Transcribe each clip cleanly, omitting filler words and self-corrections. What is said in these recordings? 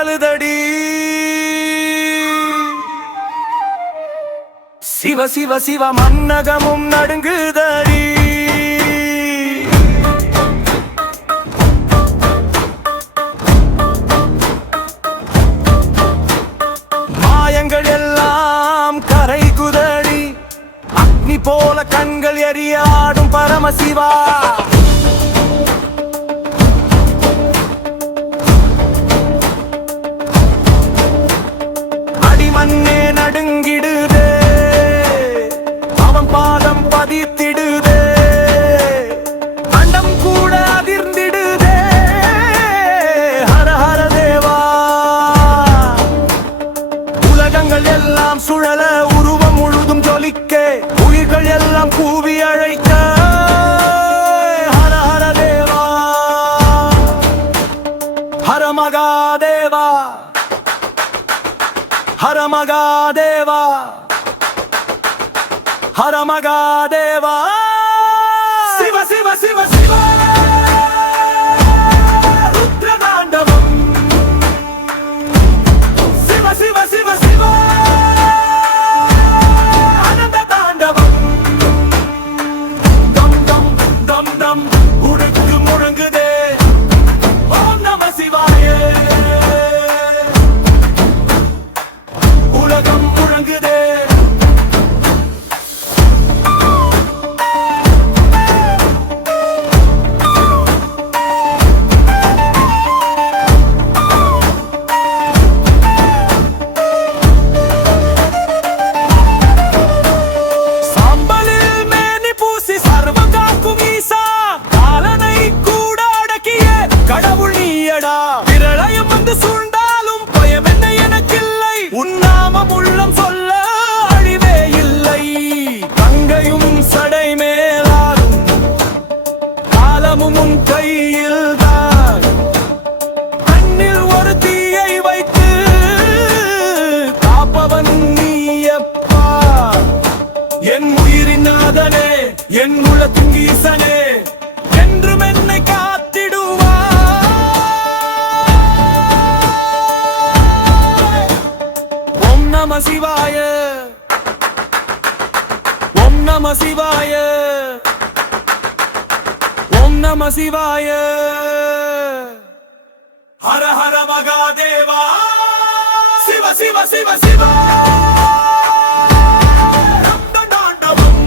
அழுதடி. சிவ சிவ சிவ மன்னகமும் நடுங்குதடி. மாயங்கள் எல்லாம் கரைகுதடி. அக்னி போல கண்கள் எரியாடும் பரமசிவா. அடிமண்ணே நடுங்கிடுதே, அவன் பாதம் பதித்திடுதே. அண்டம் கூட அதிர்ந்திடுதே. ஹர ஹர தேவா. உலகங்கள் எல்லாம் சுழல, உருவம் முழுதும் ஜொலிக்க, உயிர்கள் எல்லாம் கூவி அழைக்க. ஹர ஹர தேவா, ஹர மகாதேவா, ஹர மகாதேவா, ஹர மகாதேவா. சிவ சிவ சிவ சிவ ருத்ரதாண்டவம். சிவ சிவ சிவ சிவ அனந்த தாண்டவம். டம் டம் டம் டம் உடுக்கு முழங்குதே. ஓம் நம சிவாய. உலகம் முழங்குதே. சாம்பலில் மேனி பூசி சர்வம் காக்கும் ஈசா. காலனை கூட அடக்கிய கடவுள் நீயடா. விரலையும் வந்து சூழ்ந்தாலும் பயம் என்ன எனக்கில்லை. உன்னாமம் உள்ளம் சொல்ல அழிவே இல்லை. கங்கையும் சடை மேலாடும் காலமும் உன் கையில் தான். கண்ணில் ஒரு தீயை வைத்து காப்பவன் நீயப்பா. என் உயிரின் நாதனே, என் உலகின் ஈசனே, என்றும் என்னை காத்திடுவாய். ஓம் நம சிவாய. ஓம் நம சிவாய. ஓம் நம சிவாய. ஹர ஹர மகாதேவா. சிவ சிவ சிவ சிவ ரக்ததாண்டவம்.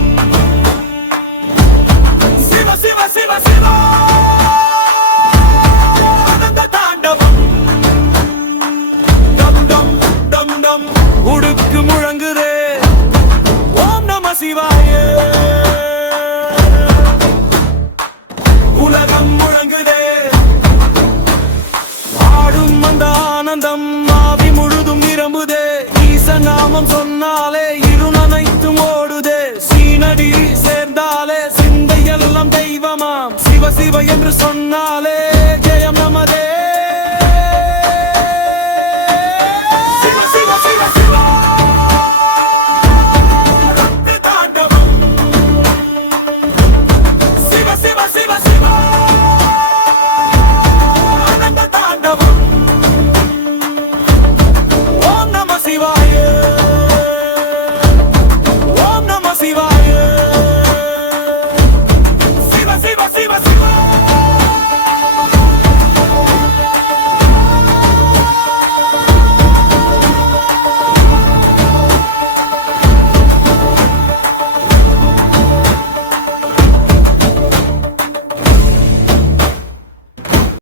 சிவ சிவ சிவ சிவ அனந்த தாண்டவம். டம் டம் டம் டம் உடுக்கு முழங்குதே. ஓம் நம சிவாய. உலகம் முழங்குதே. ஆடும் அந்த ஆனந்தம் ஆவி முழுதும் நிரம்புதே. ஈசநாமம் சொன்னாலே இருள் அனைத்தும் ஓடுதே. சீனடி சேர்ந்தாலே சிந்தை எல்லாம் தெய்வமாம். சிவ சிவ என்று சொன்னாலே